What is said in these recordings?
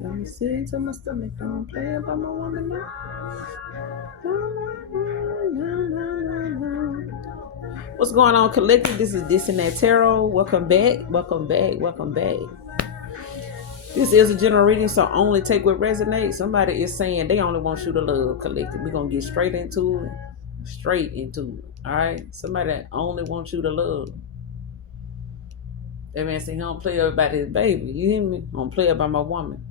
Let me see to my stomach. Don't play about my woman now. What's going on, collective? This is This and That Tarot. Welcome back. Welcome back. Welcome back. This is a general reading, so only take what resonates. Somebody is saying they only want you to love, collective. We're gonna get straight into it. Straight into it. Alright? Somebody that only wants you to love. That man saying he don't play about his baby. You hear me? I don't play about my woman.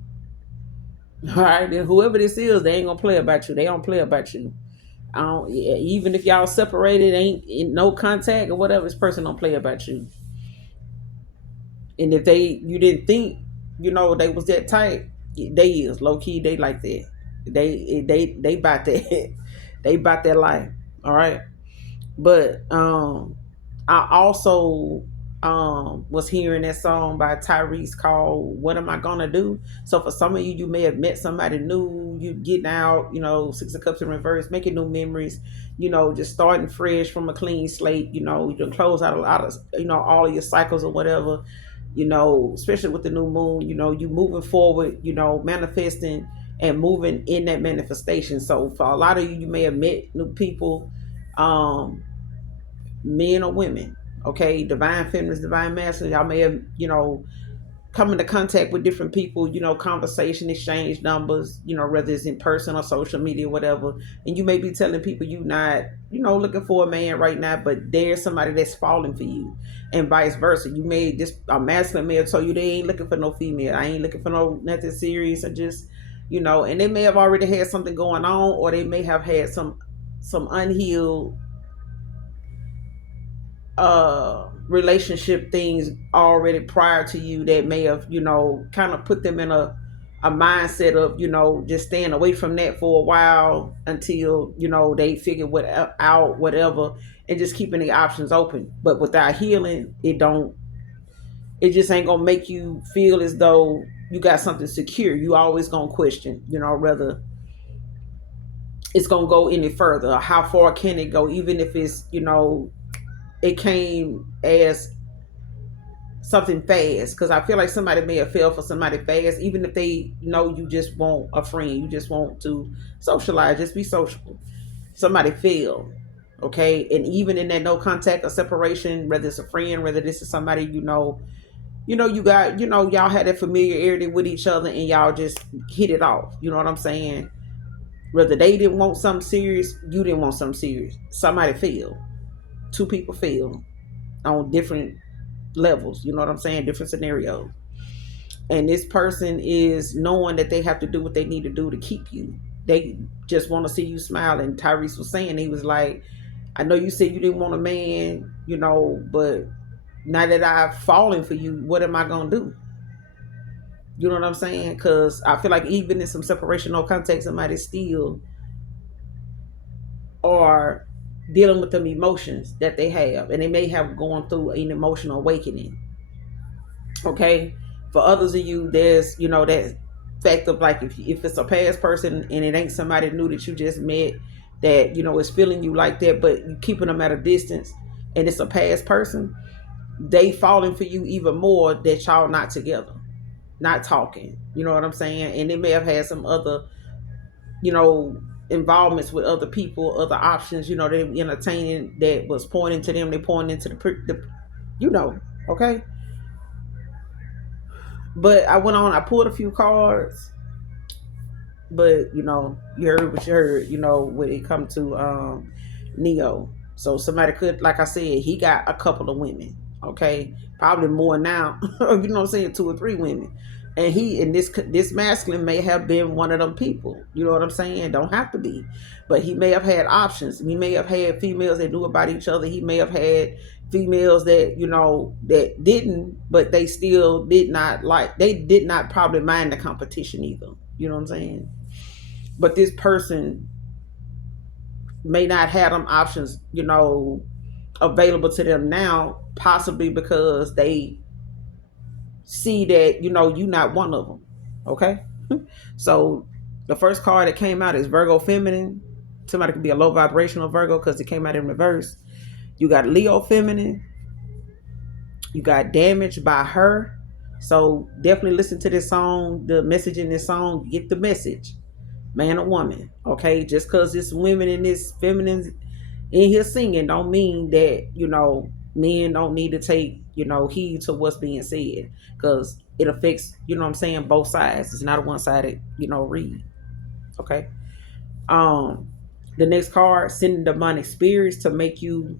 Alright, then whoever this is, they ain't gonna play about you. They don't play about you. I don't, yeah, even if y'all separated, ain't in no contact or whatever, this person don't play about you. And if you didn't think, they was that tight, they is low key. They like that. They about that. They about that life. All right. But I also was hearing that song by Tyrese called "What Am I Gonna Do." So for some of you, you may have met somebody new. You getting out, Six of Cups in reverse, making new memories. Just starting fresh from a clean slate. You can close out a lot of all of your cycles or whatever. Especially with the new moon. You moving forward. Manifesting and moving in that manifestation. So for a lot of you, you may have met new people. Men or women, okay, divine feminines, divine masculines, y'all may have come into contact with different people, conversation, exchange numbers, whether it's in person or social media, whatever. And you may be telling people you not looking for a man right now, but there's somebody that's falling for you, and vice versa. You may just a masculine may have told you they ain't looking for no female, I ain't looking for no nothing serious, or just and they may have already had something going on, or they may have had some unhealed relationship things already prior to you that may have kind of put them in a mindset of just staying away from that for a while until they figure out whatever, and just keeping the options open. But without healing, it just ain't gonna make you feel as though you got something secure. You always gonna question whether it's gonna go any further, how far can it go, even if it's it came as something fast. Because I feel like somebody may have fell for somebody fast, even if they know you just want a friend, you just want to socialize, just be sociable. Somebody fell, okay, and even in that no contact or separation, whether it's a friend, whether this is somebody you got y'all had that familiarity with each other, and y'all just hit it off. You know what I'm saying? Whether they didn't want something serious, you didn't want something serious. Somebody fell. Two people fell on different levels, you know what I'm saying? Different scenarios. And this person is knowing that they have to do what they need to do to keep you. They just want to see you smile. And Tyrese was saying, he was like, I know you said you didn't want a man, but now that I've fallen for you, what am I going to do? You know what I'm saying? Because I feel like even in some separation or contact, somebody still are dealing with them emotions that they have. And they may have gone through an emotional awakening. Okay, for others of you, there's that fact of like, if it's a past person and it ain't somebody new that you just met that is feeling you like that, but you keeping them at a distance, and it's a past person, they falling for you even more, that y'all not together, not talking, you know what I'm saying? And they may have had some other involvements with other people, other options, they entertaining, that was pointing to them, they pointing into the okay. But I went on, I pulled a few cards, but you heard what you heard, when it come to Neo. So somebody could, like I said, he got a couple of women, okay? Probably more now, you know what I'm saying, 2 or 3 women. And this masculine may have been one of them people, you know what I'm saying? Don't have to be. But he may have had options. He may have had females that knew about each other. He may have had females that that didn't, but they still did not like, they did not probably mind the competition either, you know what I'm saying? But this person may not have them options available to them now, possibly because they see that you're not one of them. Okay. So the first card that came out is Virgo feminine. Somebody could be a low vibrational Virgo because it came out in reverse. You got Leo feminine. You got damaged by her. So definitely listen to this song, the message in this song, get the message, man or woman. Okay, just because it's women in this feminine in here singing don't mean that, men don't need to take, heed to what's being said, because it affects, what I'm saying, both sides. It's not a one-sided, read. Okay. um the next card, sending demonic spirits to make you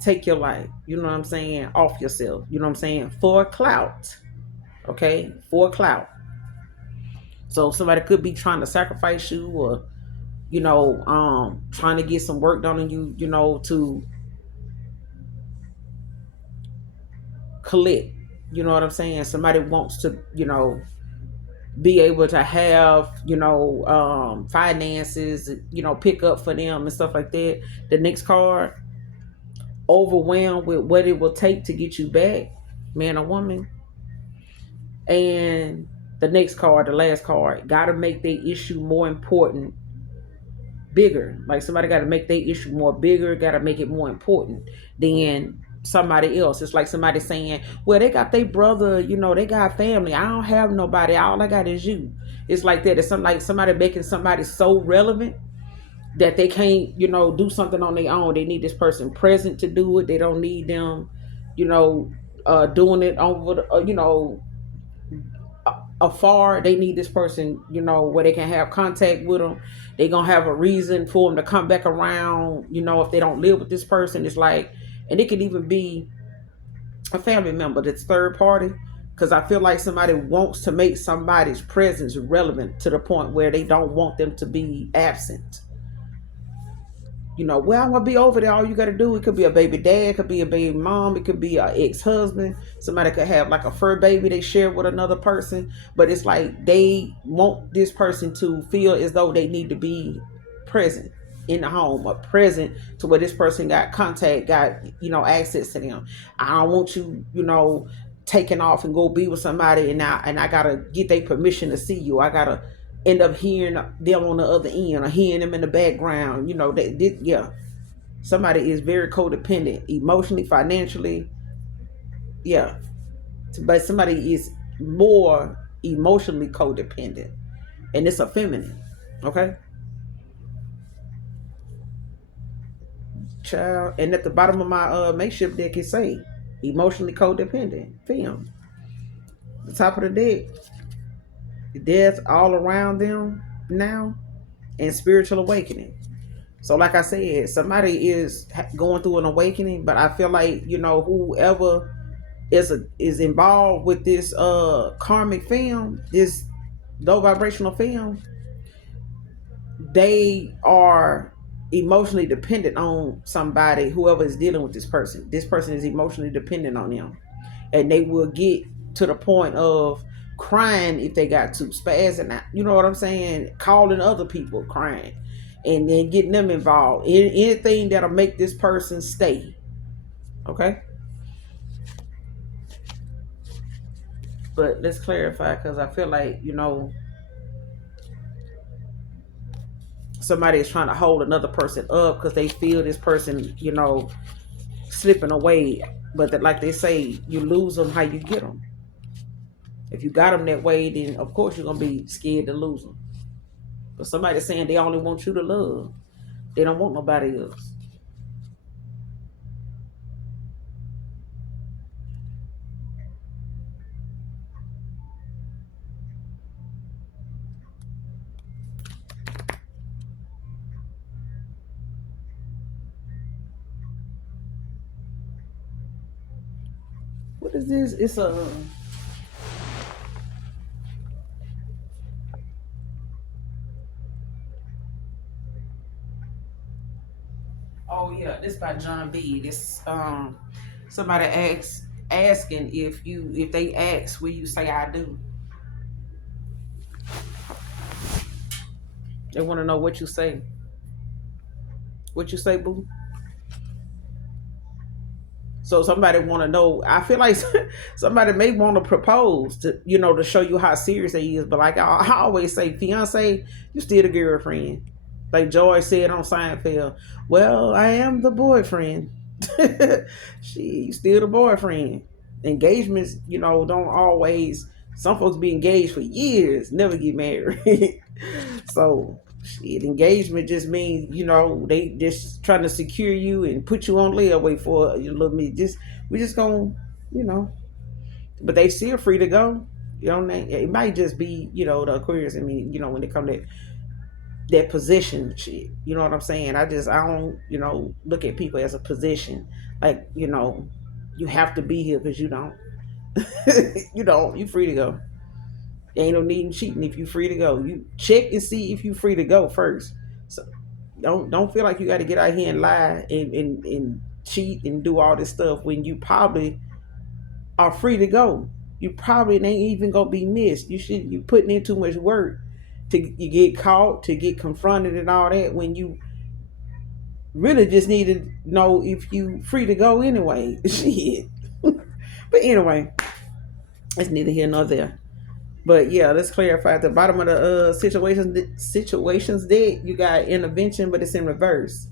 take your life, you know what I'm saying, off yourself, you know what I'm saying, for clout. Okay, for clout. So somebody could be trying to sacrifice you, or trying to get some work done on you, to collect. You know what I'm saying? Somebody wants to, be able to have, finances, pick up for them and stuff like that. The next card, overwhelmed with what it will take to get you back, man or woman. And the next card, the last card, gotta make the issue more important, bigger. Like somebody got to make their issue more bigger, got to make it more important than somebody else. It's like somebody saying, well, they got their brother, they got family. I don't have nobody. All I got is you. It's like that. It's something like somebody making somebody so relevant that they can't, do something on their own. They need this person present to do it. They don't need them, you know, doing it over, afar. They need this person, where they can have contact with them. They gonna have a reason for them to come back around, if they don't live with this person. It's like, and it could even be a family member that's third party, because I feel like somebody wants to make somebody's presence relevant to the point where they don't want them to be absent. Well, I'm gonna be over there. All you gotta do, it could be a baby dad, it could be a baby mom, it could be an ex-husband. Somebody could have like a fur baby they share with another person, but it's like they want this person to feel as though they need to be present in the home, or present to where this person got contact, got access to them. I don't want you, taking off and go be with somebody, and I gotta get their permission to see you. I gotta end up hearing them on the other end, or hearing them in the background. Yeah, somebody is very codependent, emotionally, financially. Yeah, but somebody is more emotionally codependent, and it's a feminine. Okay, child. And at the bottom of my makeshift deck, it say emotionally codependent film. The top of the deck, death all around them now, and spiritual awakening. So, like I said, somebody is going through an awakening, but I feel like, whoever is involved with this karmic film, this low vibrational film, they are emotionally dependent on somebody. Whoever is dealing with this person is emotionally dependent on them, and they will get to the point of crying if they got to, spazzing out, you know what I'm saying, calling other people, crying, and then getting them involved in anything that'll make this person stay. Okay, but let's clarify, because I feel like, somebody is trying to hold another person up because they feel this person, slipping away. But that, like they say, you lose them how you get them. If you got them that way, then of course you're gonna be scared to lose them. But somebody's saying they only want you to love. They don't want nobody else. What is this? It's a, oh yeah, this by John B. This somebody asking if they ask, will you say I do? They want to know what you say. What you say, boo? So somebody want to know. I feel like somebody may want to propose to, to show you how serious they is. But like I always say, fiance, you still the girlfriend. Like Joy said on Seinfeld. Well, I am the boyfriend. She still the boyfriend. engagements, don't always. Some folks be engaged for years, never get married. So shit, engagement just means they just trying to secure you and put you on layaway for a little bit. Just we just gonna, you know, but they still free to go. It might just be the Aquarius. I mean, when they come to that position shit. You know what I'm saying? I don't look at people as a position. Like you have to be here because you don't. You free to go. There ain't no need in cheating if you free to go. You check and see if you free to go first. So don't feel like you got to get out here and lie and cheat and do all this stuff when you probably are free to go. You probably ain't even gonna be missed. You putting in too much work to you get caught, to get confronted and all that when you really just need to know if you free to go anyway. Shit. But anyway, it's neither here nor there. But yeah, let's clarify at the bottom of the situations deck, you got intervention, but it's in reverse.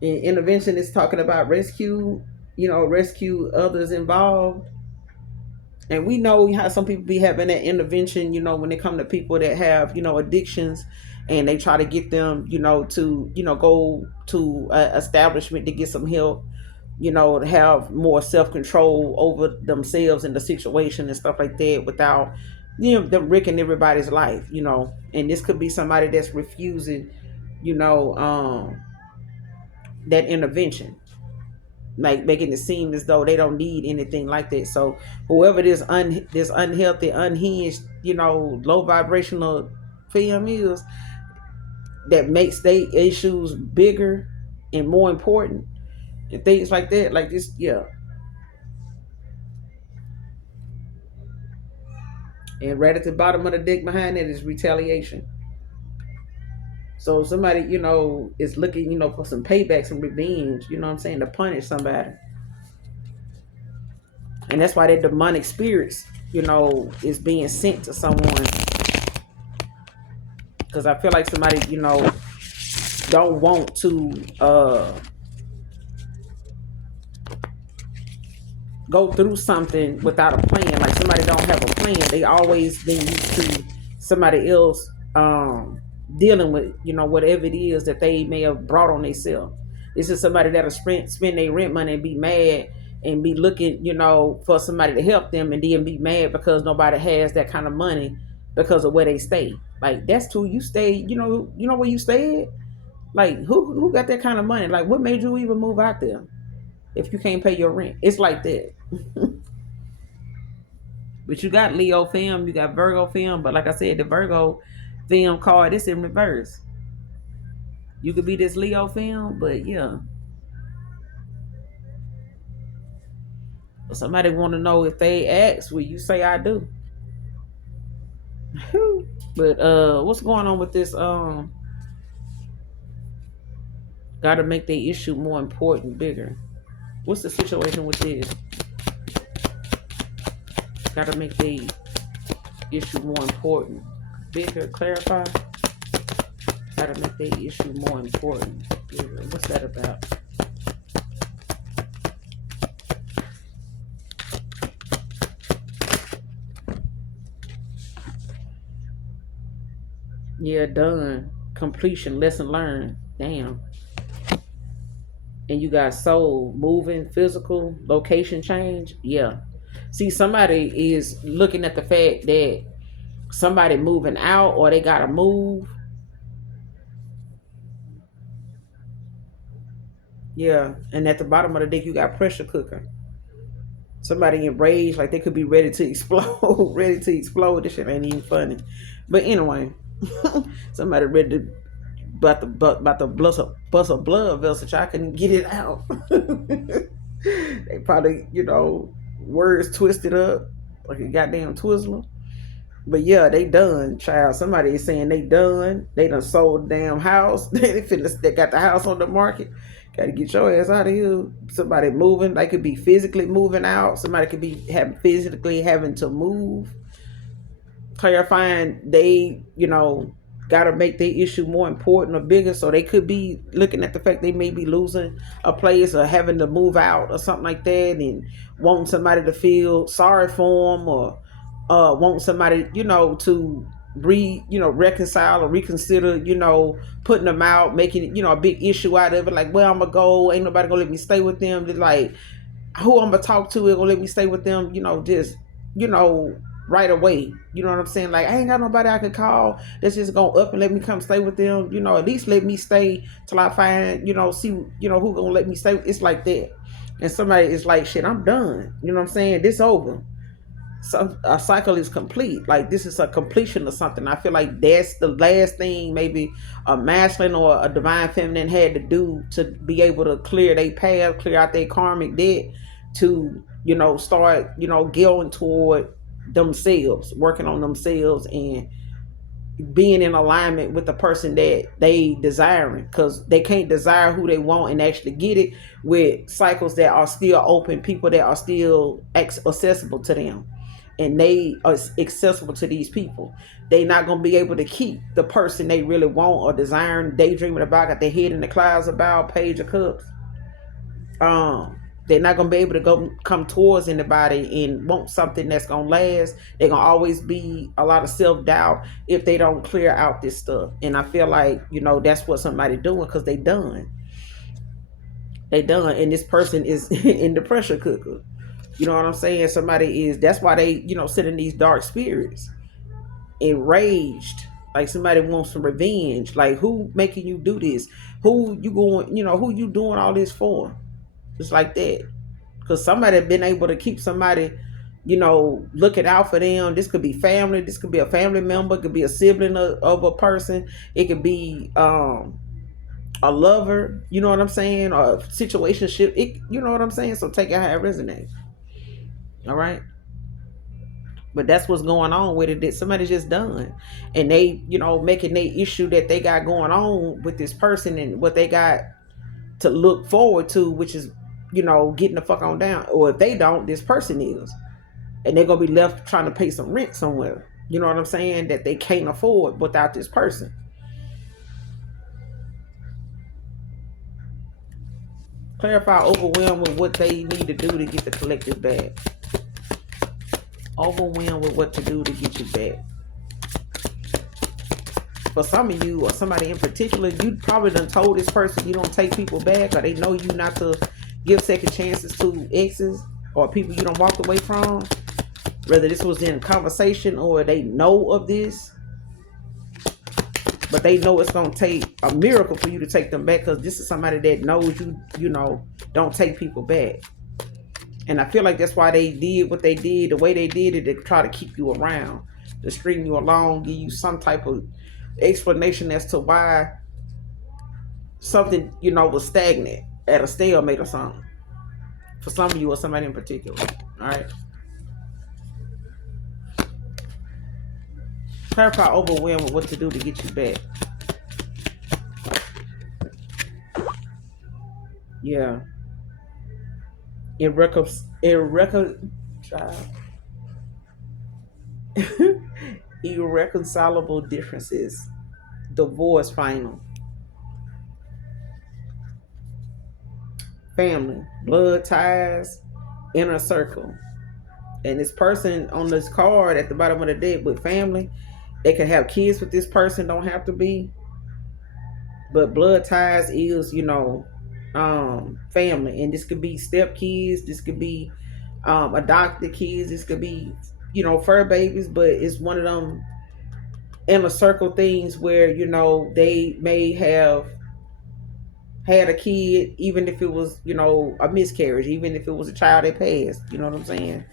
And intervention is talking about rescue others involved. And we know how some people be having that intervention, when they come to people that have, addictions, and they try to get them, to, go to an establishment to get some help, to have more self control over themselves and the situation and stuff like that without, them wrecking everybody's life, And this could be somebody that's refusing, that intervention, like making it seem as though they don't need anything like that. So whoever this unhealthy, unhinged, low vibrational film is, that makes their issues bigger and more important and things like that, like this, yeah. And right at the bottom of the deck behind it is retaliation. So somebody, is looking, for some payback, some revenge, you know what I'm saying, to punish somebody. And that's why that demonic spirits, is being sent to someone. Because I feel like somebody, don't want to go through something without a plan. Like somebody don't have a plan. They always been used to somebody else dealing with, whatever it is that they may have brought on themselves. This is somebody that'll spend their rent money and be mad and be looking, for somebody to help them, and then be mad because nobody has that kind of money because of where they stay. Like that's too. You stay, where you stay at? Like who got that kind of money? Like what made you even move out there if you can't pay your rent? It's like that. But you got Leo film, you got Virgo film, but like I said, the Virgo film card is in reverse. You could be this Leo film, but yeah. But somebody want to know if they ask, will you say I do? But what's going on with this? Gotta make the issue more important, bigger. What's the situation with this? Gotta make the issue more important, bigger. Clarify. Gotta make the issue more important, bigger. What's that about? Yeah, done. Completion, lesson learned. Damn. And you got soul, moving, physical, location change. Yeah. See, somebody is looking at the fact that somebody moving out or they gotta move. Yeah. And at the bottom of the deck you got pressure cooker. Somebody enraged, like they could be ready to explode. Ready to explode. This shit ain't even funny. But anyway, somebody ready to about to bust a blood vessel, so I couldn't get it out. They probably, words twisted up like a goddamn Twizzler. But yeah, they done, child. Somebody is saying they done. They done sold the damn house. They got the house on the market. Got to get your ass out of here. Somebody moving. They could be physically moving out. Somebody could be physically having to move. Clarifying they, got to make their issue more important or bigger. So they could be looking at the fact they may be losing a place or having to move out or something like that, and wanting somebody to feel sorry for them, or wanting somebody, to reconcile or reconsider, putting them out, making it, a big issue out of it. Like, well, I'm gonna go, ain't nobody gonna let me stay with them. Just like, who I'm gonna talk to is gonna let me stay with them, just, you know, right away. You know what I'm saying? Like, I ain't got nobody I can call that's just gonna up and let me come stay with them. At least let me stay till I find, see, who gonna let me stay. It's like that. And somebody is like, shit, I'm done. You know what I'm saying? This over. So a cycle is complete. Like, this is a completion of something. I feel like that's the last thing maybe a masculine or a divine feminine had to do to be able to clear their path, clear out their karmic debt, to start going toward themselves, working on themselves, and being in alignment with the person that they desiring, because they can't desire who they want and actually get it with cycles that are still open, people that are still accessible to them, and they are accessible to these people. They not gonna be able to keep the person they really want or desiring, daydreaming about, got their head in the clouds about, Page of Cups. They're not gonna be able to come towards anybody and want something that's gonna last. They're gonna always be a lot of self-doubt if they don't clear out this stuff. And I feel like, that's what somebody doing, because they done. And this person is in the pressure cooker. You know what I'm saying? Somebody is, that's why they, sit in these dark spirits, enraged, like somebody wants some revenge. Like, who making you do this? Who you going, who you doing all this for? Just like that. Because somebody have been able to keep somebody, looking out for them. This could be family. This could be a family member. It could be a sibling of a person. It could be a lover. You know what I'm saying? Or a situationship. You know what I'm saying? So take it how it resonates. All right. But that's what's going on with it. That somebody's just done, and they, making their issue that they got going on with this person and what they got to look forward to, which is, getting the fuck on down. Or if they don't, this person is. And they're going to be left trying to pay some rent somewhere. You know what I'm saying? That they can't afford without this person. Clarify overwhelmed with what they need to do to get the collective back. Overwhelmed with what to do to get you back. For some of you, or somebody in particular, you probably done told this person you don't take people back, or they know you not to give second chances to exes or people you don't walk away from. Whether this was in conversation or they know of this, but they know it's gonna take a miracle for you to take them back, because this is somebody that knows you, don't take people back. And I feel like that's why they did what they did, the way they did it, to try to keep you around, to string you along, give you some type of explanation as to why something, was stagnant, at a stalemate or something. For some of you, or somebody in particular. All right. Clarify overwhelmed with what to do to get you back. Yeah. Irreconcilable differences. Divorce final. Family. Blood ties. Inner circle. And this person on this card at the bottom of the deck with family, they can have kids with this person, don't have to be. But blood ties is, family. And this could be step kids, this could be adopted kids, this could be, fur babies, but it's one of them inner circle things where, they may have had a kid, even if it was, a miscarriage, even if it was a child that passed, you know what I'm saying?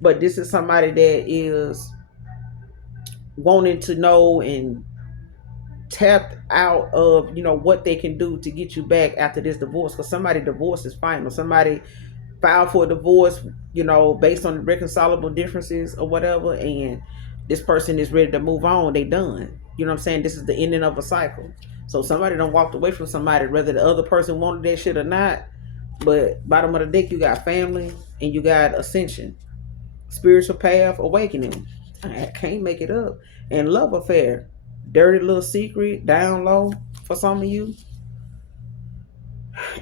But this is somebody that is wanting to know and tapped out of, what they can do to get you back after this divorce. Because somebody divorce is final. Somebody filed for a divorce, based on reconcilable differences or whatever, and this person is ready to move on. They done. You know what I'm saying? This is the ending of a cycle. So somebody done walked away from somebody, whether the other person wanted that shit or not. But bottom of the deck, you got family and you got ascension. Spiritual path, awakening. I can't make it up. And love affair. dirty little secret down low for some of you.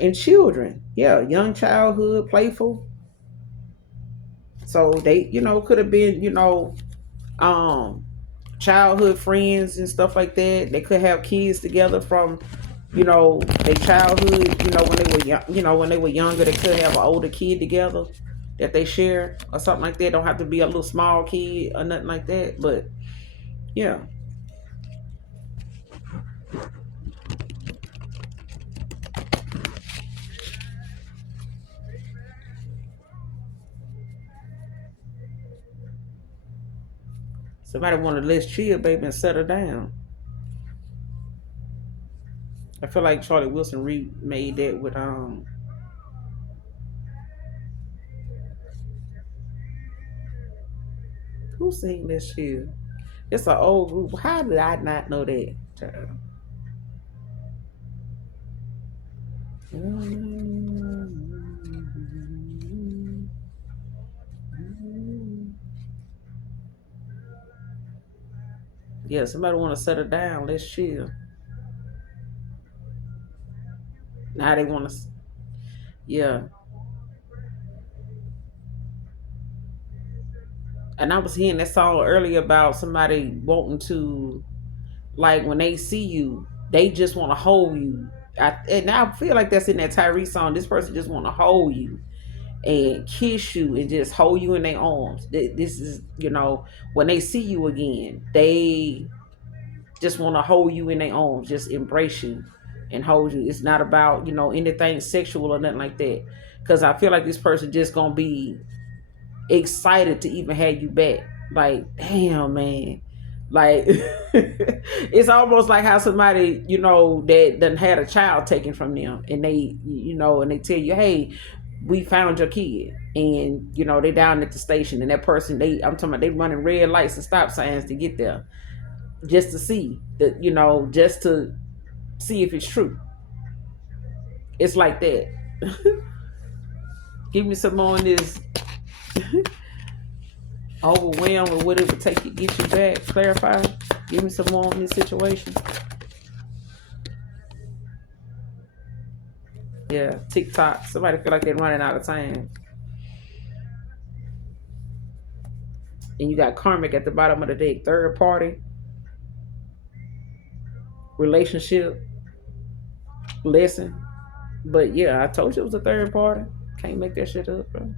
And children, yeah, young childhood, playful. So they, could have been, um, childhood friends and stuff like that. They could have kids together from, their childhood. When they were young, when they were younger, they could have an older kid together that they share or something like that. Don't have to be a little small kid or nothing like that. But yeah, somebody wanted to let's chill, baby, and settle down. I feel like Charlie Wilson remade that with who sing this chill? It's an old group. How did I not know that? Yeah, somebody want to settle down. Let's chill. Now they want to. Yeah, and I was hearing that song earlier about somebody wanting to, like, when they see you, they just want to hold you. And I feel like that's in that Tyrese song. This person just want to hold you and kiss you and just hold you in their arms. This is, when they see you again, they just want to hold you in their arms, just embrace you and hold you. It's not about, anything sexual or nothing like that. Because I feel like this person just going to be excited to even have you back. Like, damn, man. Like, it's almost like how somebody, that done had a child taken from them, and they, and they tell you, hey, we found your kid, and they down at the station, and that person, I'm talking about, they running red lights and stop signs to get there, just to see that, just to see if it's true. It's like that. Give me some more on this. Overwhelmed with what it would take to get you back. Clarify. Give me some more on this situation. Yeah, TikTok. Somebody feel like they're running out of time. And you got karmic at the bottom of the deck. Third party, relationship, lesson. But yeah, I told you it was a third party. Can't make that shit up, bro.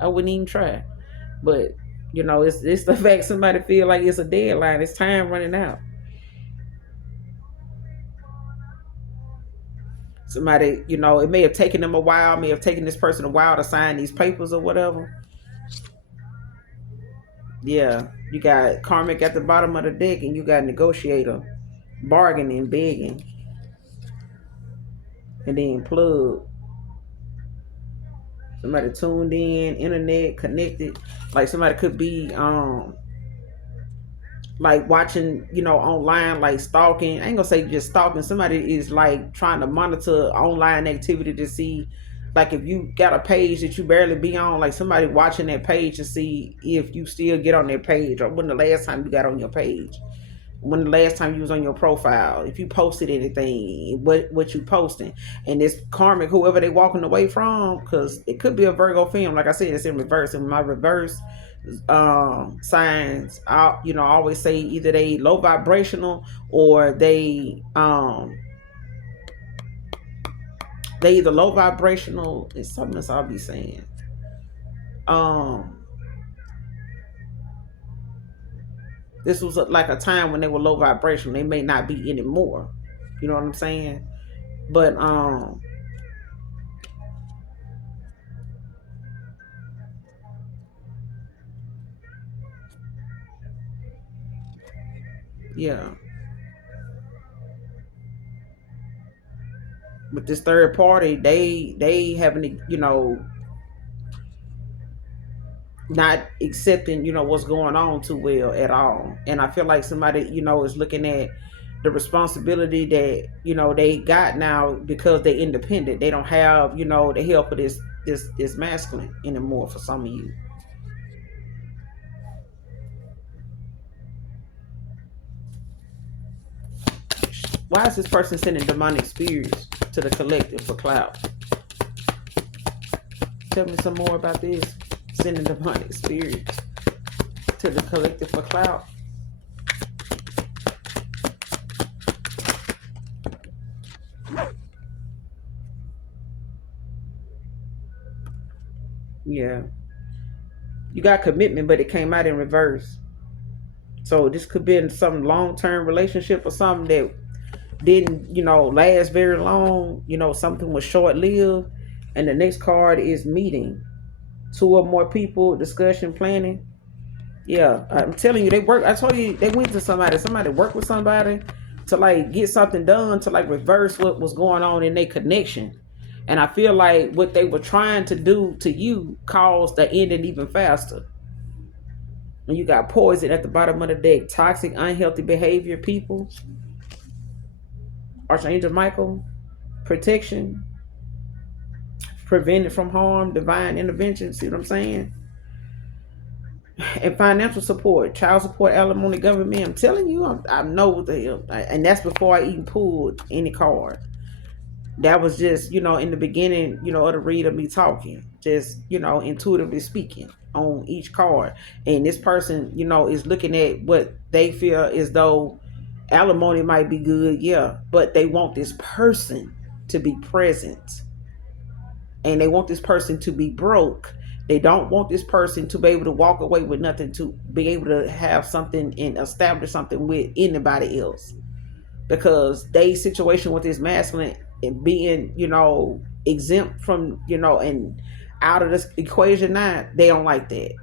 I wouldn't even try. But it's the fact somebody feel like it's a deadline. It's time running out. Somebody, it may have taken them a while, may have taken this person a while to sign these papers or whatever. Yeah, you got karmic at the bottom of the deck, and you got negotiator, bargaining, begging, and then plug. Somebody tuned in, internet connected. Like somebody could be like watching, online, like stalking. I ain't gonna say just stalking. Somebody is like trying to monitor online activity to see, like, if you got a page that you barely be on, like somebody watching that page to see if you still get on that page, or when the last time you got on your page, when the last time you was on your profile, if you posted anything, what you posting. And this karmic, whoever they walking away from, because it could be a Virgo film, like I said, it's in reverse. And my reverse signs, I always say either they low vibrational, or they either low vibrational. It's something else I'll be saying. um this was like a time when they were low vibrational. They may not be anymore, you know what I'm saying? But yeah, with this third party, they having, not accepting, what's going on too well at all. And I feel like somebody, is looking at the responsibility that, they got now, because they independent. They don't have, the help of this masculine anymore for some of you. Why is this person sending demonic spirits to the collective for clout? Tell me some more about this. Sending demonic spirits to the collective for clout. Yeah. You got commitment, but it came out in reverse. So this could be in some long-term relationship or something that didn't, last very long. Something was short-lived. And the next card is meeting. Two or more people, discussion, planning. Yeah, I'm telling you, they work. I told you they went to somebody. Somebody worked with somebody to like get something done to like reverse what was going on in their connection. And I feel like what they were trying to do to you caused the ending even faster. And you got poison at the bottom of the deck. Toxic, unhealthy behavior, people. Archangel Michael, protection, prevented from harm, divine intervention. See what I'm saying? And financial support, child support, alimony, government. I'm telling you, I know what the hell. And that's before I even pulled any card. That was just, in the beginning, of the read of me talking, just, intuitively speaking on each card. And this person, is looking at what they feel as though alimony might be good, yeah, but they want this person to be present, and they want this person to be broke. They don't want this person to be able to walk away with nothing, to be able to have something and establish something with anybody else, because they situation with this masculine and being, exempt from, and out of this equation now, they don't like that.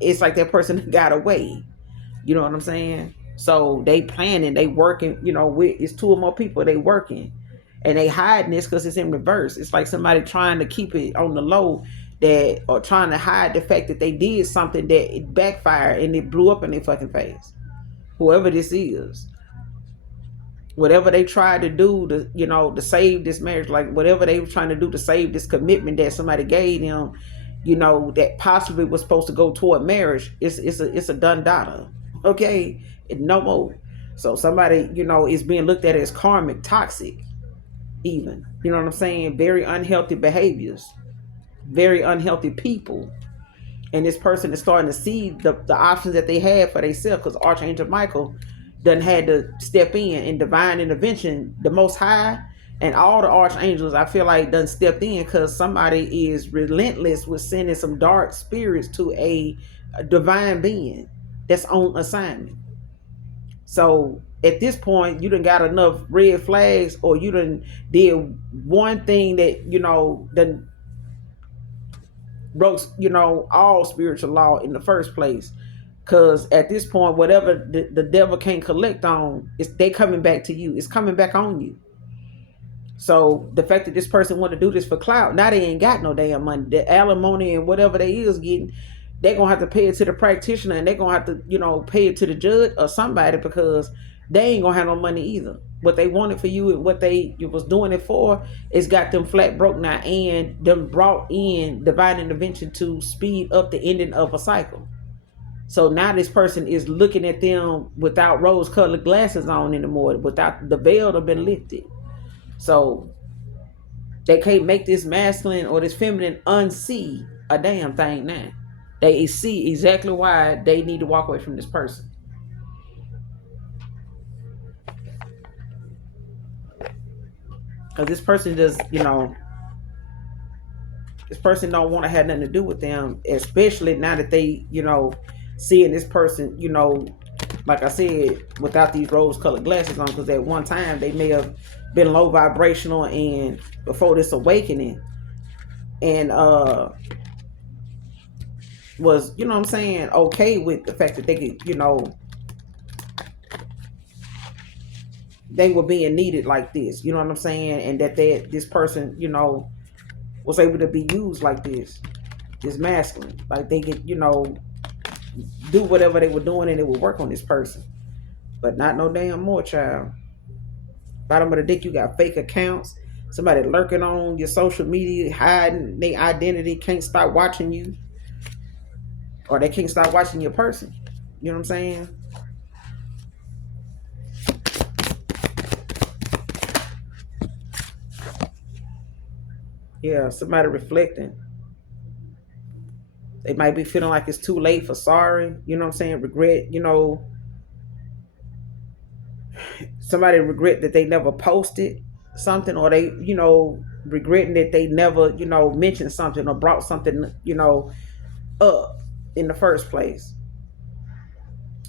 It's like that person got away. You know what I'm saying? So they planning, they working, with it's two or more people, they working. And they hiding this because it's in reverse. It's like somebody trying to keep it on the low, that, or trying to hide the fact that they did something that it backfired and it blew up in their fucking face. Whoever this is. Whatever they tried to do to save this marriage, like whatever they were trying to do to save this commitment that somebody gave them, that possibly was supposed to go toward marriage, it's a done data. Okay? No more. So somebody, is being looked at as karmic, toxic, even. You know what I'm saying? Very unhealthy behaviors, very unhealthy people. And this person is starting to see the options that they had for themselves, because Archangel Michael done had to step in divine intervention. The Most High and all the archangels, I feel like, done stepped in, because somebody is relentless with sending some dark spirits to a divine being that's on assignment. So at this point, you done got enough red flags, or you done did one thing that, done broke, all spiritual law in the first place. Because at this point, whatever the devil can't collect on, they coming back to you. It's coming back on you. So the fact that this person want to do this for clout, now they ain't got no damn money. The alimony and whatever they is getting, they're going to have to pay it to the practitioner, and they're going to have to, pay it to the judge or somebody, because they ain't going to have no money either. What they wanted for you and what they was doing it for, it's got them flat broke now, and them brought in divine intervention to speed up the ending of a cycle. So now this person is looking at them without rose-colored glasses on anymore, without the veil have been lifted. So they can't make this masculine or this feminine unsee a damn thing now. They see exactly why they need to walk away from this person. Because this person does, this person don't want to have nothing to do with them, especially now that they, seeing this person, like I said, without these rose-colored glasses on, because at one time they may have been low vibrational and before this awakening, and was, okay with the fact that they could, they were being needed like this, you know what I'm saying, and that this person, was able to be used like this masculine, like they could, do whatever they were doing and it would work on this person. But not no damn more, child. Bottom of the deck, you got fake accounts, somebody lurking on your social media, hiding their identity, can't stop watching you, or they can't stop watching your person. You know what I'm saying? Yeah, somebody reflecting. They might be feeling like it's too late for sorry. You know what I'm saying? Regret. Somebody regret that they never posted something, or they, regretting that they never, mentioned something or brought something, up in the first place.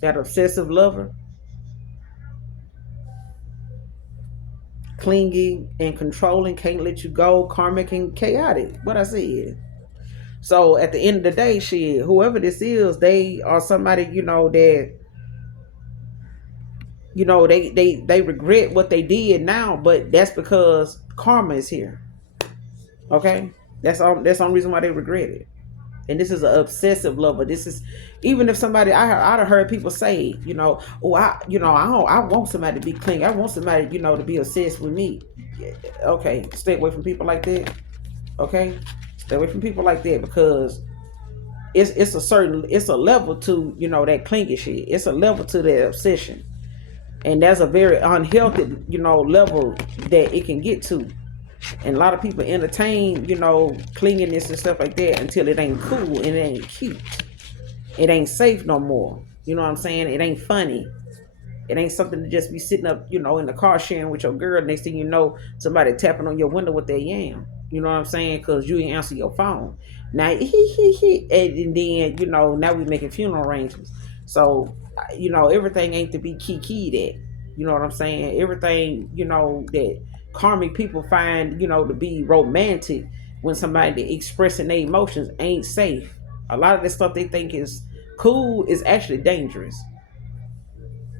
That obsessive lover, clingy and controlling, can't let you go, karmic and chaotic. What I said. So at the end of the day, shit, whoever this is, they are somebody, that they regret what they did now, but that's because karma is here. Okay, that's the only reason why they regret it. And this is an obsessive lover. This is, even if somebody, I've heard people say, oh, I want somebody to be clean. I want somebody, to be obsessed with me. Okay, stay away from people like that. Okay, stay away from people like that, because it's a level to, that clingy shit. It's a level to that obsession, and that's a very unhealthy, level that it can get to. And a lot of people entertain, clinginess and stuff like that until it ain't cool and it ain't cute. It ain't safe no more. You know what I'm saying? It ain't funny. It ain't something to just be sitting up, in the car sharing with your girl. Next thing you know, somebody tapping on your window with their yam. You know what I'm saying? Because you ain't answer your phone. Now, and then, now we making funeral arrangements. So, everything ain't to be kiki that. You know what I'm saying? Everything, that karmic people find, to be romantic, when somebody expressing their emotions, ain't safe. A lot of the stuff they think is cool is actually dangerous,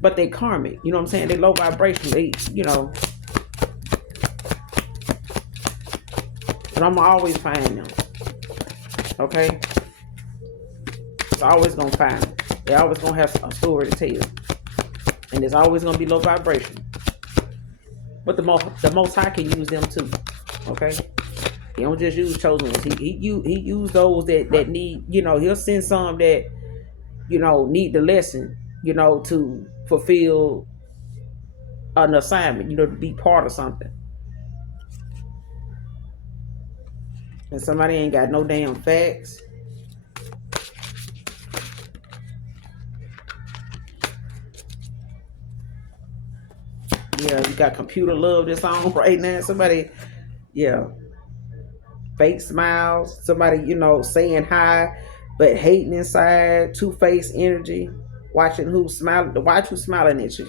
but they karmic. You know what I'm saying? They low vibration. They, but I'm always find them. Okay, it's always gonna find them. They always gonna have a story to tell, and it's always gonna be low vibration. But the most high can use them too. Okay, he don't just use chosen ones. He use those that need. He'll send some that need the lesson. To fulfill an assignment. To be part of something. And somebody ain't got no damn facts. Yeah, you got computer love that's on right now. Somebody, yeah, fake smiles. Somebody, saying hi, but hating inside. Two-faced energy. Watching who's smiling. Watch who's smiling at you.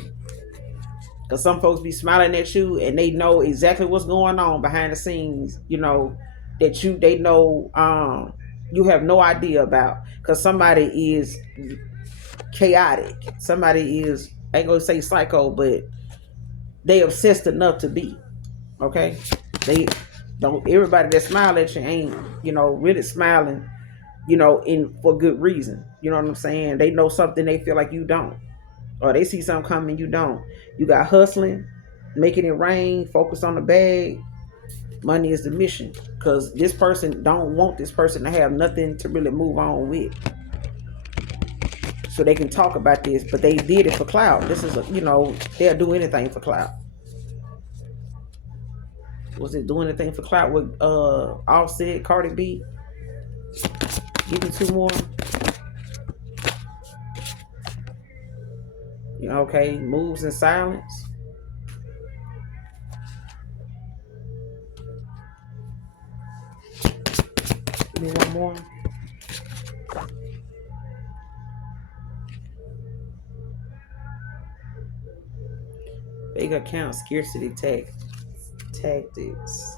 Because some folks be smiling at you and they know exactly what's going on behind the scenes. They know you have no idea about. Because somebody is chaotic. Somebody is, I ain't gonna say psycho, but they obsessed enough to be. Okay, they don't. Everybody that smile at you ain't, really smiling, in for good reason. You know what I'm saying? They know something they feel like you don't, or they see something coming you don't. You got hustling, making it rain, focus on the bag. Money is the mission, because this person don't want this person to have nothing to really move on with, so they can talk about this, but they did it for clout. This is they'll do anything for clout. Was it doing anything for clout with Offset, Cardi B? Give me two more. Okay, moves in silence. Give me one more. Big account scarcity tactics.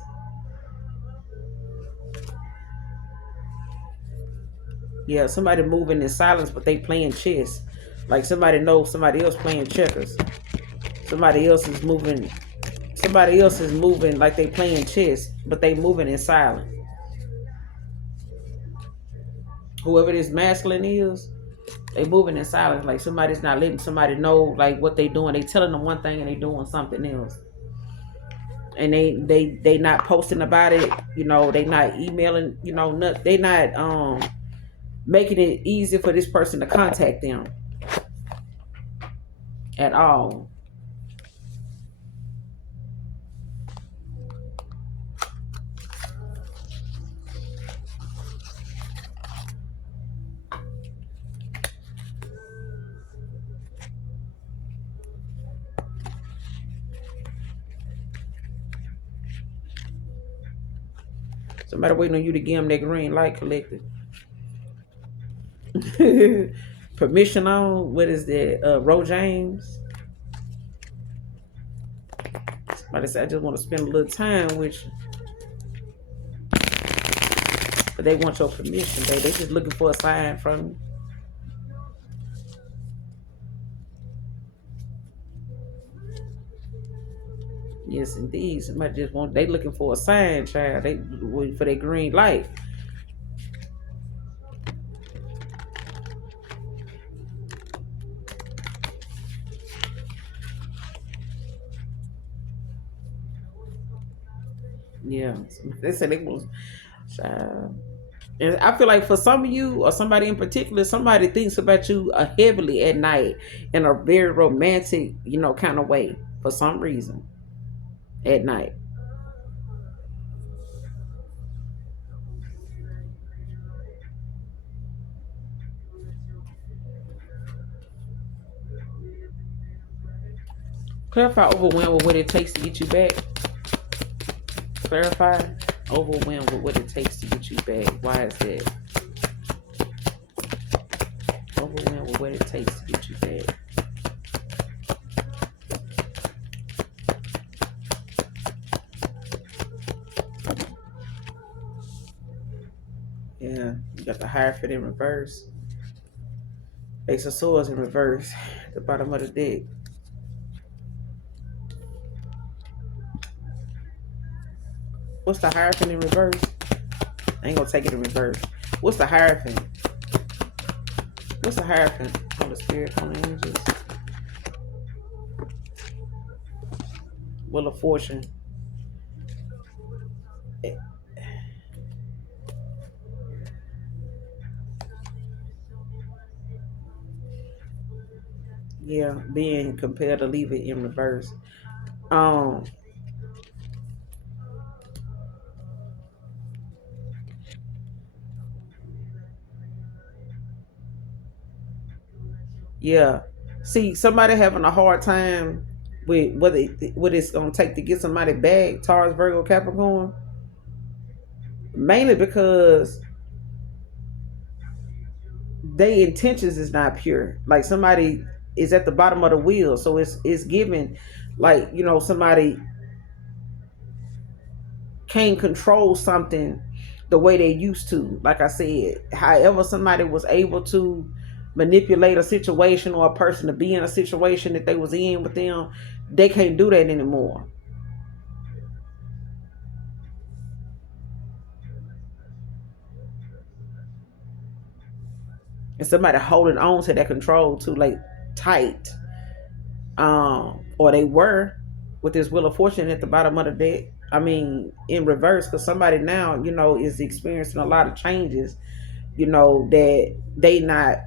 Yeah, somebody moving in silence, but they playing chess. Like somebody knows somebody else playing checkers. Somebody else is moving. Somebody else is moving like they playing chess, but they moving in silence. Whoever this masculine is, they moving in silence. Like somebody's not letting somebody know like what they doing. They telling them one thing and they doing something else. And they not posting about it. They not emailing. They not making it easy for this person to contact them at all. Somebody waiting on you to give them that green light, collective. Permission on, what is that? Ro James. Somebody said, I just want to spend a little time with you. But they want your permission. They just looking for a sign from you. Yes, indeed. Somebody just want, they looking for a sign, child. They waiting for their green light. Yeah. They said they want, child. And I feel like for some of you or somebody in particular, somebody thinks about you heavily at night in a very romantic, kind of way for some reason at night. Clarify overwhelmed with what it takes to get you back. Clarify overwhelmed with what it takes to get you back. Why is that? Overwhelmed with what it takes to get you back. Yeah, you got the Hierophant in reverse. Ace of Swords in reverse. The bottom of the deck. What's the Hierophant in reverse? I ain't gonna take it in reverse. What's the Hierophant? What's the Hierophant? On the Spirit, on the Angels. Wheel of Fortune. Yeah, being compelled to leave it in reverse. Um, yeah. See, somebody having a hard time with what it's gonna take to get somebody back, Taurus, Virgo, Capricorn, mainly because their intentions is not pure. Like somebody is at the bottom of the wheel, so it's given, like somebody can't control something the way they used to. Like I said, however somebody was able to manipulate a situation or a person to be in a situation that they was in with them, they can't do that anymore. And somebody holding on to that control too, like tight. Or they were with this Wheel of Fortune at the bottom of the deck. I mean, in reverse, because somebody now, is experiencing a lot of changes, that they not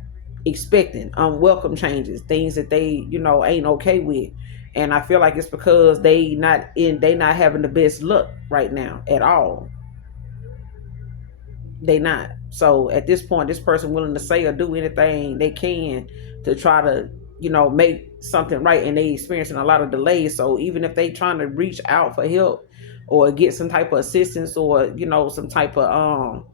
expecting, unwelcome changes, things that they, ain't okay with. And I feel like it's because they not having the best luck right now at all. They not. So at this point, this person willing to say or do anything they can to try to, make something right, and they experiencing a lot of delays. So even if they trying to reach out for help or get some type of assistance or, some type of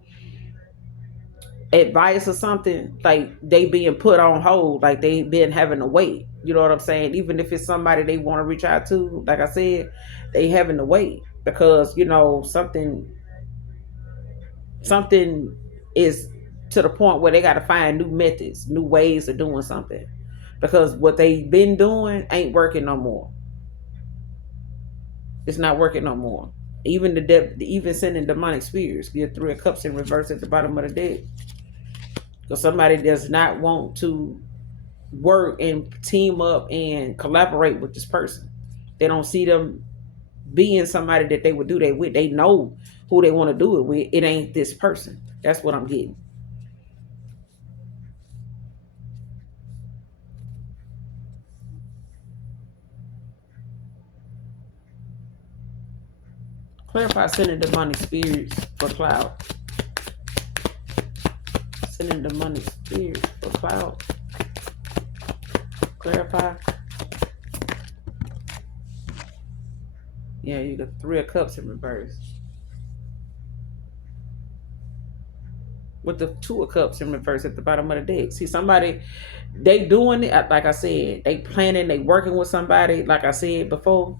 advice or something, like they being put on hold, like they been having to wait. You know what I'm saying? Even if it's somebody they want to reach out to, like I said, they having to wait because, something is to the point where they got to find new methods, new ways of doing something, because what they've been doing ain't working no more. It's not working no more. Even even sending demonic spirits, get 3 of Cups in reverse at the bottom of the deck, because somebody does not want to work and team up and collaborate with this person. They don't see them being somebody that they would do that with. They know who they want to do it with. It ain't this person. That's what I'm getting. Clarify sending demonic spirits for clout. Sending demonic spirits for clout. Clarify. Yeah, you got 3 of Cups in reverse. with the two of cups in reverse at the bottom of the deck. See, somebody, they doing it, like I said, they planning, they working with somebody, like I said before,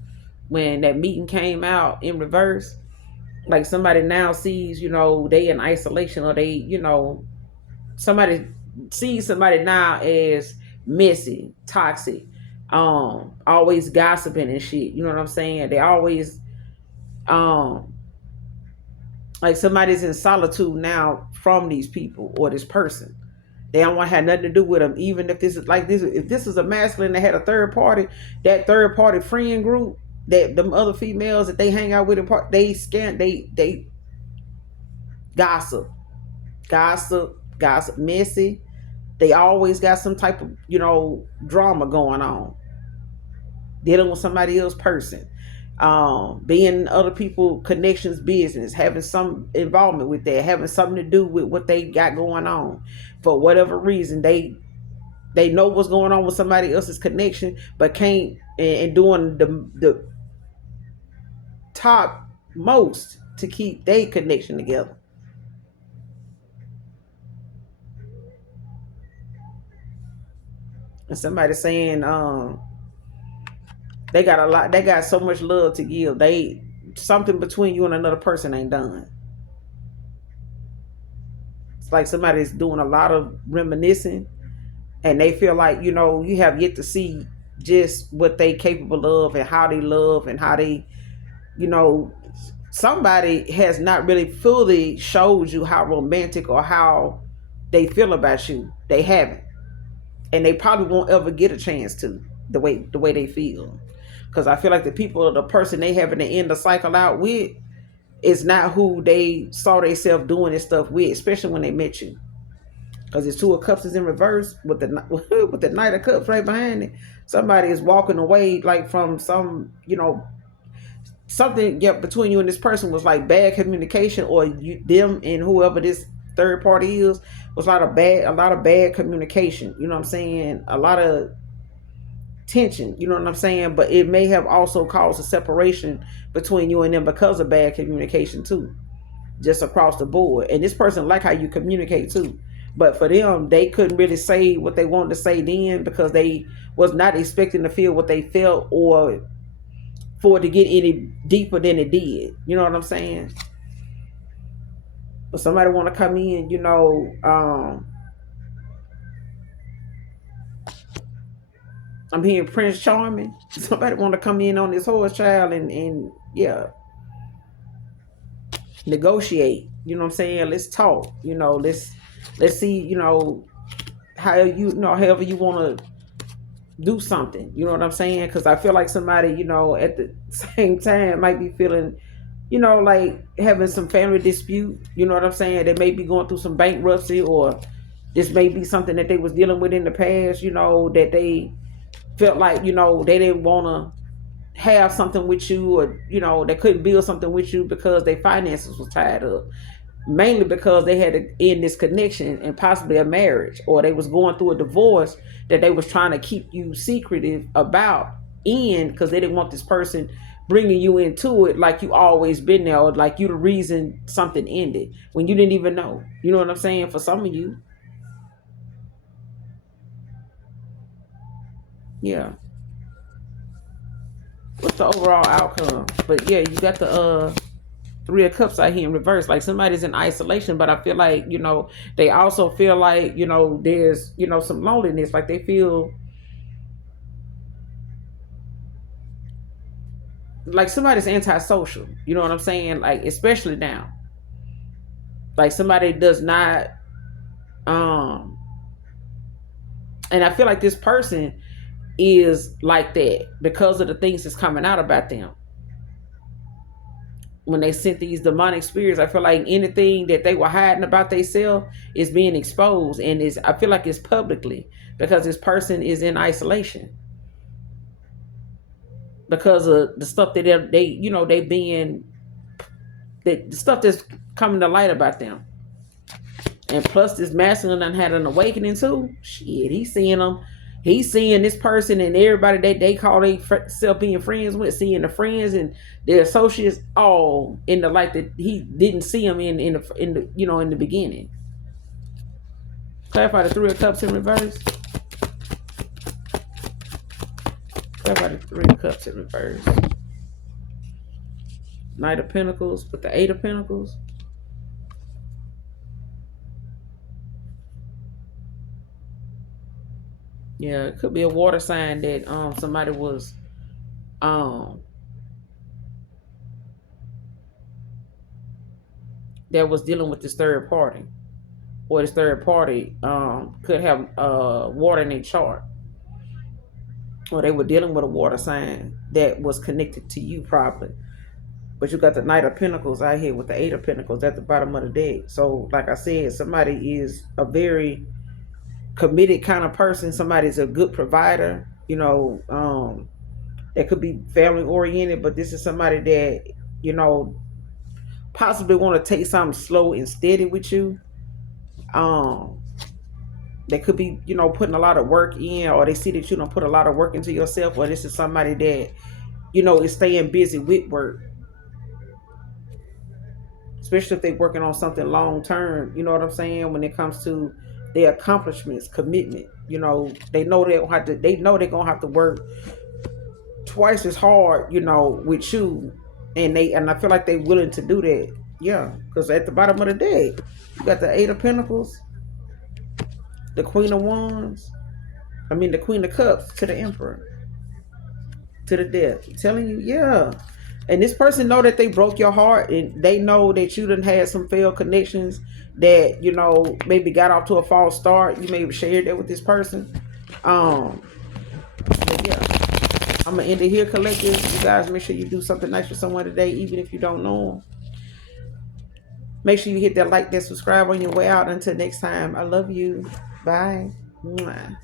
when that meeting came out in reverse, like somebody now sees, they in isolation, or they, somebody sees somebody now as messy, toxic, always gossiping and shit. You know what I'm saying? They always um like somebody's in solitude now from these people or this person. They don't want to have nothing to do with them, even if this is like this. If this is a masculine that had a third party, that third party friend group, that them other females that they hang out with, they scan, they gossip, gossip, messy. They always got some type of drama going on, dealing with somebody else person, being in other people connections business, having some involvement with that, having something to do with what they got going on. For whatever reason, they know what's going on with somebody else's connection, but can't, and doing the top most to keep their connection together. And somebody saying they got a lot, they got so much love to give, they, something between you and another person ain't done. It's like somebody's doing a lot of reminiscing, and they feel like, you have yet to see just what they capable of, and how they love, and how they, you know somebody has not really fully showed you how romantic or how they feel about you. They haven't, and they probably won't ever get a chance to, the way they feel. Because I feel like the person they having to end the cycle out with is not who they saw themselves doing this stuff with, especially when they met you. Because it's two of cups is in reverse with the with the knight of cups right behind it. Somebody is walking away, like from some, something, between you and this person was like bad communication, or them and whoever this third party is, was a lot of bad communication. You know what I'm saying? A lot of tension. You know what I'm saying? But it may have also caused a separation between you and them because of bad communication too, just across the board. And this person like how you communicate too. But for them, they couldn't really say what they wanted to say then, because they was not expecting to feel what they felt, or for it to get any deeper than it did. You know what I'm saying? But somebody want to come in, I'm hearing Prince Charming. Somebody want to come in on this horse child, and yeah, negotiate. You know what I'm saying? Let's talk. Let's see. How however you want to do something. You know what I'm saying? Because I feel like somebody, at the same time might be feeling, like having some family dispute. You know what I'm saying? They may be going through some bankruptcy, or this may be something that they was dealing with in the past. That they felt like, they didn't want to have something with you, or they couldn't build something with you because their finances was tied up, mainly because they had to end this connection and possibly a marriage, or they was going through a divorce that they was trying to keep you secretive about, because they didn't want this person bringing you into it, like you always been there, or like you the reason something ended when you didn't even know. You know what I'm saying? For some of you, yeah. What's the overall outcome? But yeah, you got the three of cups out here in reverse. Like somebody's in isolation, but I feel like, they also feel like, there's, some loneliness. Like they feel like somebody's antisocial. You know what I'm saying? Like, especially now. Like somebody does not, um, and I feel like this person is like that because of the things that's coming out about them. When they sent these demonic spirits, I feel like anything that they were hiding about themselves is being exposed, and is, I feel like it's publicly, because this person is in isolation because of the stuff that they being, the stuff that's coming to light about them. And plus, this masculine done had an awakening too. Shit, he's seeing them. He's seeing this person and everybody that they call themselves being friends with, seeing the friends and their associates all in the light that he didn't see them in the in the beginning. Clarify the Three of Cups in reverse. Clarify the Three of Cups in reverse. Knight of Pentacles with the Eight of Pentacles. Yeah, it could be a water sign that somebody was that was dealing with this third party, or this third party could have water in their chart, or they were dealing with a water sign that was connected to you probably. But you got the Knight of Pentacles out here with the Eight of Pentacles at the bottom of the deck. So like I said, somebody is a very committed kind of person. Somebody's a good provider, you know, that could be family oriented, but this is somebody that, you know, possibly want to take something slow and steady with you. They could be, you know, putting a lot of work in, or they see that you don't put a lot of work into yourself, or this is somebody that, you know, is staying busy with work, especially if they're working on something long term. You know what I'm saying? When it comes to their accomplishments, commitment, you know, they know they don't have to. They know they're gonna have to work twice as hard, you know, with you, and I feel like they're willing to do that. Yeah, because at the bottom of the deck, you got the Eight of Pentacles, the Queen of Wands. I mean, the Queen of Cups to the Emperor, to the Death. I'm telling you, yeah. And this person know that they broke your heart, and they know that you done had some failed connections that, you know, maybe got off to a false start. You may have shared that with this person. But yeah, I'm gonna end it here, collective. You guys make sure you do something nice for someone today, even if you don't know them. Make sure you hit that like, that subscribe on your way out. Until next time, I love you. Bye. Mwah.